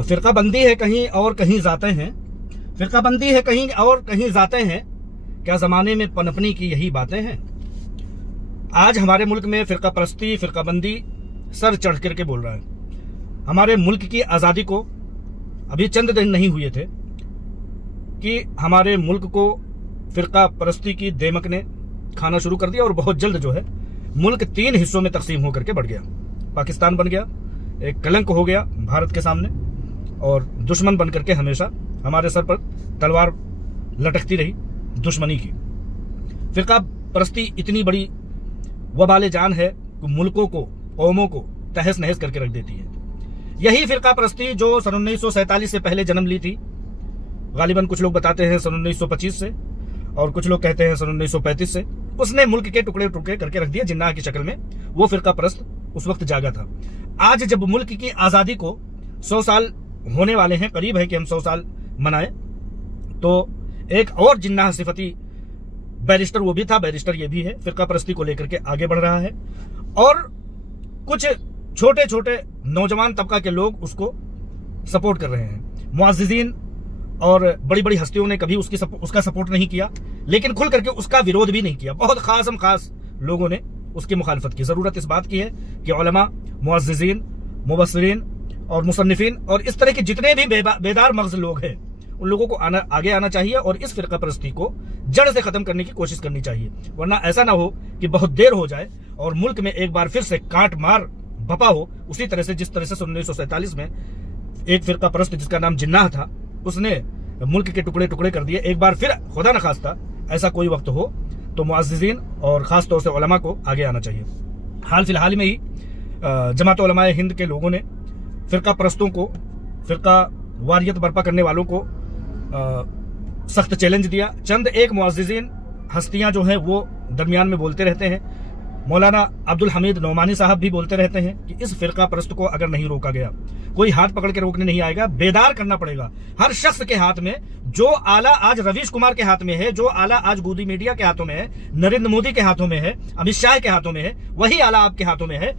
फिरका बंदी है कहीं और कहीं जाते हैं, फिरका बंदी है कहीं और कहीं जाते हैं, क्या जमाने में पनपनी की यही बातें हैं। आज हमारे मुल्क में फिरका परस्ती, फिरका बंदी सर चढ़ करके बोल रहा है। हमारे मुल्क की आज़ादी को अभी चंद दिन नहीं हुए थे कि हमारे मुल्क को फिरका परस्ती की देमक ने खाना शुरू कर दिया और बहुत जल्द जो है मुल्क 3 हिस्सों में तकसीम होकर के बढ़ गया। पाकिस्तान बन गया, एक कलंक हो गया भारत के सामने, और दुश्मन बन करके हमेशा हमारे सर पर तलवार लटकती रही दुश्मनी की। फिरका परस्ती इतनी बड़ी वबाले जान है कि मुल्कों को, कौमों को तहस नहस करके रख देती है। यही फिरका परस्ती जो सन 1947 से पहले जन्म ली थी, गालिबन कुछ लोग बताते हैं सन 1925 से और कुछ लोग कहते हैं सन 1935 से, उसने मुल्क के टुकड़े टुकड़े करके रख दिया जिन्ना की शक्ल में। वो फिरका परस्त उस वक्त जागा था। आज जब मुल्क की आज़ादी को 100 साल होने वाले हैं, करीब है कि हम 100 साल मनाए, तो एक और जिन्ना सिफती बैरिस्टर वो भी था, बैरिस्टर ये भी है, फिरका परस्ती को लेकर के आगे बढ़ रहा है। और कुछ छोटे छोटे नौजवान तबका के लोग उसको सपोर्ट कर रहे हैं। मुअज़्ज़िज़ीन और बड़ी बड़ी हस्तियों ने कभी उसका सपोर्ट नहीं किया, लेकिन खुल करके उसका विरोध भी नहीं किया। बहुत खास लोगों ने उसकी मुखालफत की। जरूरत इस बात की है कि उलमा, मुअज़्ज़िज़ीन, मुबस्सिरीन और मुसन्निफीन और इस तरह के जितने भी बेदार मग़ज़ लोग हैं, उन लोगों को आगे आना चाहिए और इस फिरका परस्ती को जड़ से खत्म करने की कोशिश करनी चाहिए। वरना ऐसा ना हो कि बहुत देर हो जाए और मुल्क में एक बार फिर से काट मार बपा हो, उसी तरह से जिस तरह से 1947 में एक फिरका परस्त जिसका नाम जिन्नाह था, उसने मुल्क के टुकड़े टुकड़े कर दिए। एक बार फिर खुदा न खास्ता ऐसा कोई वक्त हो तो मुअज़्ज़िज़ीन और ख़ास तौर से उलमा को आगे आना चाहिए। हाल फिलहाल में ही जमात उलमाए हिंद के लोगों ने फिरका परस्तों को, फिरका वारियत बर्पा करने वालों को सख्त चैलेंज दिया। चंद एक मुअज़्ज़िज़ीन हस्तियां जो हैं वो दरमियान में बोलते रहते हैं। मौलाना अब्दुल हमीद नौमानी साहब भी बोलते रहते हैं कि इस फिरका परस्त को अगर नहीं रोका गया, कोई हाथ पकड़ के रोकने नहीं आएगा, बेदार करना पड़ेगा। हर शख्स के हाथ में जो आला आज रवीश कुमार के हाथ में है, जो आला आज गोदी मीडिया के हाथों में है, नरेंद्र मोदी के हाथों में है, अमित शाह के हाथों में है, वही आला आपके हाथों में है।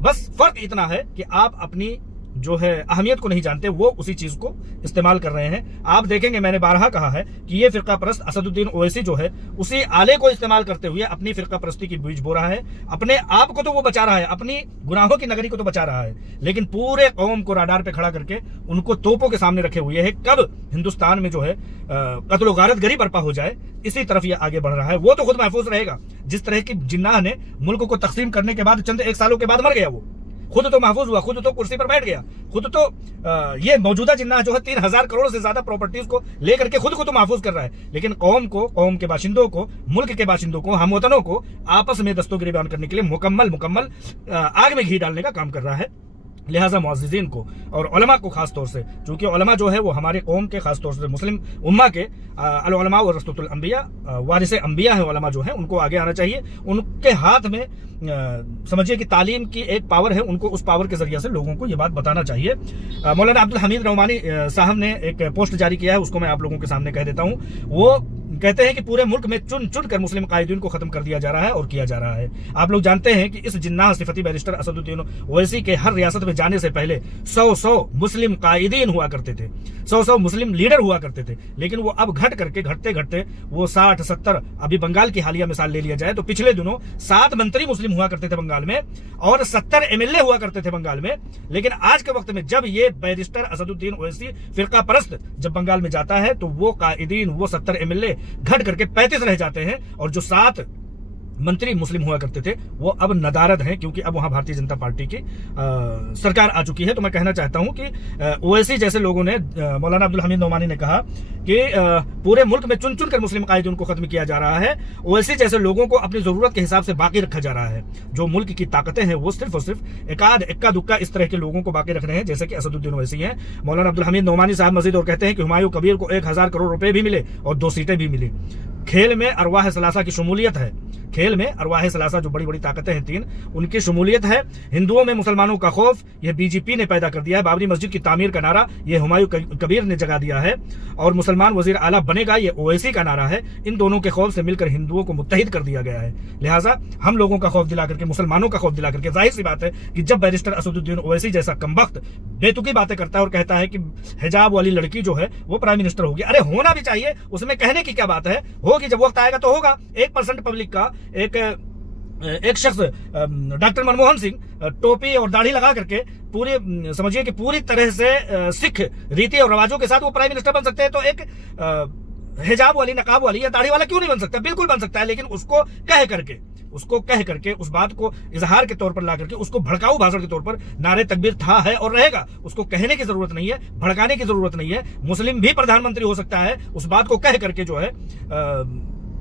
बस फर्क इतना है कि आप अपनी जो है अहमियत को नहीं जानते, वो उसी चीज को इस्तेमाल कर रहे हैं। आप देखेंगे, मैंने बारहा कहा है कि ये फिरका परस्त असदुद्दीन ओवैसी जो है उसी आले को इस्तेमाल करते हुए अपनी फिरका परस्ती की बीज बो रहा है। अपने आप को तो वो बचा रहा है, अपनी गुनाहों की नगरी को तो बचा रहा है, लेकिन पूरे कौम को राडार पे खड़ा करके उनको तोपों के सामने रखे हुए है। कब हिंदुस्तान में जो है कत्ल गारत गरी बर्पा हो जाए, इसी तरफ ये आगे बढ़ रहा है। वो तो खुद महफूज रहेगा, जिस तरह की जिन्नाह ने मुल्क को तकसीम करने के बाद चंद 1 सालों के बाद मर गया, वो खुद तो महफूज हुआ, खुद तो कुर्सी पर बैठ गया, खुद तो ये मौजूदा जिन्ना जो है 3000 करोड़ से ज्यादा प्रॉपर्टीज को लेकर के खुद को तो महफूज कर रहा है, लेकिन कौम को, कौम के बाशिंदों को, मुल्क के बाशिंदों को, हमवतनों को आपस में दस्तगिरबान करने के लिए मुकम्मल आग में घी डालने का काम कर रहा है। लिहाजा मुअज़्ज़िज़ीन को और उलमा को खास तौर से, चूंकि उलमा जो है वो हमारे कौम के, खास तौर से मुस्लिम उम्मा के अल उलमा व रसूलुल अंबिया, वारिसे अंबिया है उलमा जो है, उनको आगे आना चाहिए। उनके हाथ में समझिए कि तालीम की एक पावर है, उनको उस पावर के जरिए से लोगों को ये बात बताना चाहिए। मौलाना अब्दुल हमीद नौमानी साहब ने एक पोस्ट जारी किया है, उसको मैं आप लोगों के सामने कह देता हूँ। वो कहते हैं कि पूरे मुल्क में चुन चुन कर मुस्लिम कायदीन को खत्म कर दिया जा रहा है और किया जा रहा है। आप लोग जानते हैं कि इस जिन्नाह सिफती बैरिस्टर असदुद्दीन ओवैसी के हर रियासत में जाने से पहले 100 मुस्लिम कायदीन हुआ करते थे, 100 मुस्लिम लीडर हुआ करते थे, लेकिन वो अब घटते घटते वो 60-70, अभी बंगाल की हालिया मिसाल ले लिया जाए तो पिछले दिनों 7 मंत्री मुस्लिम हुआ करते थे बंगाल में और 70 MLA हुआ करते थे बंगाल में। लेकिन आज के वक्त में जब ये बैरिस्टर असदुद्दीन ओवैसी फिरका परस्त जब बंगाल में जाता है तो वो कायदीन, वो 70 MLA घट करके 35 रह जाते हैं और जो 7 मंत्री मुस्लिम हुआ करते थे वो अब नदारद हैं, क्योंकि अब वहां भारतीय जनता पार्टी की सरकार आ चुकी है। तो मैं कहना चाहता हूं कि ओवैसी जैसे लोगों ने, मौलाना अब्दुल हमीद नौमानी ने कहा कि पूरे मुल्क में चुन चुन कर मुस्लिम कायदीन को खत्म किया जा रहा है। ओवैसी जैसे लोगों को अपनी जरूरत के हिसाब से बाकी रखा जा रहा है। जो मुल्क की ताकतें हैं वो सिर्फ और सिर्फ इक्का दुक्का इस तरह के लोगों को बाकी रख रहे हैं, जैसे कि असदुद्दीन ओवैसी हैं। मौलाना अब्दुल हमीद नौमानी साहब मजीद और कहते हैं कि हुमायूं कबीर को 1000 करोड़ रुपए भी मिले और 2 सीटें भी मिली। खेल में अरवाह सलासा की शमूलियत है, खेल में अरवाह सलासा जो बड़ी बड़ी ताकतें हैं तीन, उनकी शमूलियत है। हिंदुओं में मुसलमानों का खौफ यह बीजेपी ने पैदा कर दिया है। बाबरी मस्जिद की तामीर का नारा यह हुमायूं कबीर ने जगा दिया है, और मुसलमान वजीर आला बनेगा ये ओवैसी का नारा है। इन दोनों के खौफ से मिलकर हिंदुओं को मुत्तहिद कर दिया गया है। लिहाजा हम लोगों का खौफ दिला करके, मुसलमानों का खौफ दिला करके, जाहिर सी बात है कि जब बैरिस्टर असदुद्दीन ओवैसी जैसा कमबख्त बेतुकी बातें करता है और कहता है कि हिजाब वाली लड़की जो है वो प्राइम मिनिस्टर होगी, अरे होना भी चाहिए, उसमें कहने की क्या बात है, होगी, जब वक्त आएगा तो होगा। 1% पब्लिक का एक शख्स डॉक्टर मनमोहन सिंह टोपी और दाढ़ी लगा करके पूरे समझिए कि पूरी तरह से सिख रीति और रवाजों के साथ वो प्राइम मिनिस्टर बन सकते हैं, तो एक हिजाब वाली, नकाब वाली या दाढ़ी वाला क्यों नहीं बन सकता? बिल्कुल बन सकता है, लेकिन उसको कह करके उस बात को इजहार के तौर पर ला करके, उसको भड़काऊ भाषण के तौर पर, नारे तकबीर था, है और रहेगा, उसको कहने की जरूरत नहीं है, भड़काने की जरूरत नहीं है। मुस्लिम भी प्रधानमंत्री हो सकता है, उस बात को कह करके जो है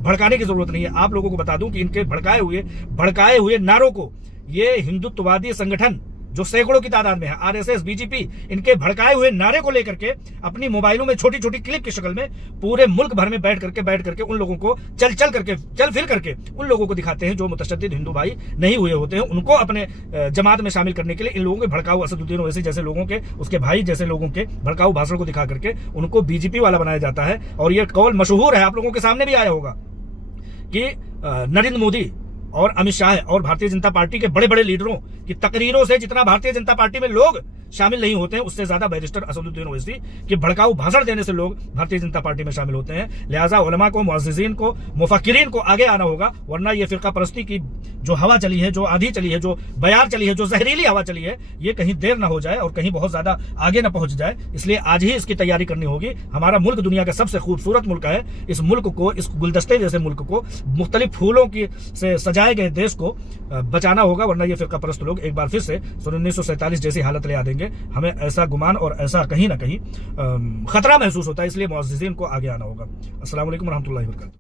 भड़काने की जरूरत नहीं है। आप लोगों को बता दूं कि इनके भड़काए हुए नारों को ये हिंदुत्ववादी संगठन जो सैकड़ों की तादाद में है, आरएसएस, बीजेपी, इनके भड़काए हुए नारे को लेकर के अपनी मोबाइलों में छोटी छोटी क्लिप की शक्ल में पूरे मुल्क भर में बैठ करके उन लोगों को चल फिर करके उन लोगों को दिखाते हैं जो मुतशद्दिद हिंदू भाई नहीं हुए होते हैं, उनको अपने जमात में शामिल करने के लिए इन लोगों के भड़काऊ, असदुद्दीन ओवैसी जैसे लोगों के, उसके भाई जैसे लोगों के भड़काऊ भाषण को दिखा करके उनको बीजेपी वाला बनाया जाता है। और यह कौल मशहूर है, आप लोगों के सामने भी आया होगा कि नरेंद्र मोदी और अमित शाह और भारतीय जनता पार्टी के बड़े बड़े लीडरों की तकरीरों से जितना भारतीय जनता पार्टी में लोग शामिल नहीं होते हैं, उससे ज्यादा बैरिस्टर असदुद्दीन ओवैसी के भड़काऊ भाषण देने से लोग भारतीय जनता पार्टी में शामिल होते हैं। लिहाजा उलमा को, मुअज़्ज़िज़ीन को, मुफक्किरीन को आगे आना होगा, वरना ये फिरका परस्ती की जो हवा चली है, जो आंधी चली है, जो बयार चली है, जो जहरीली हवा चली है, ये कहीं देर ना हो जाए और कहीं बहुत ज्यादा आगे ना पहुंच जाए। इसलिए आज ही इसकी तैयारी करनी होगी। हमारा मुल्क दुनिया का सबसे खूबसूरत मुल्क है। इस मुल्क को, इस गुलदस्ते जैसे मुल्क को, मुख्तलिफ फूलों की से सजाए गए देश को बचाना होगा, वरना ये फिरका परस्त लोग एक बार फिर से 1947 जैसी हालत ले आ देंगे। हमें ऐसा गुमान और ऐसा कहीं ना कहीं खतरा महसूस होता है, इसलिए मुअज़्ज़िज़ीन को आगे आना होगा। अस्सलाम वालेकुम रहमतुल्लाहि व बरकातहू।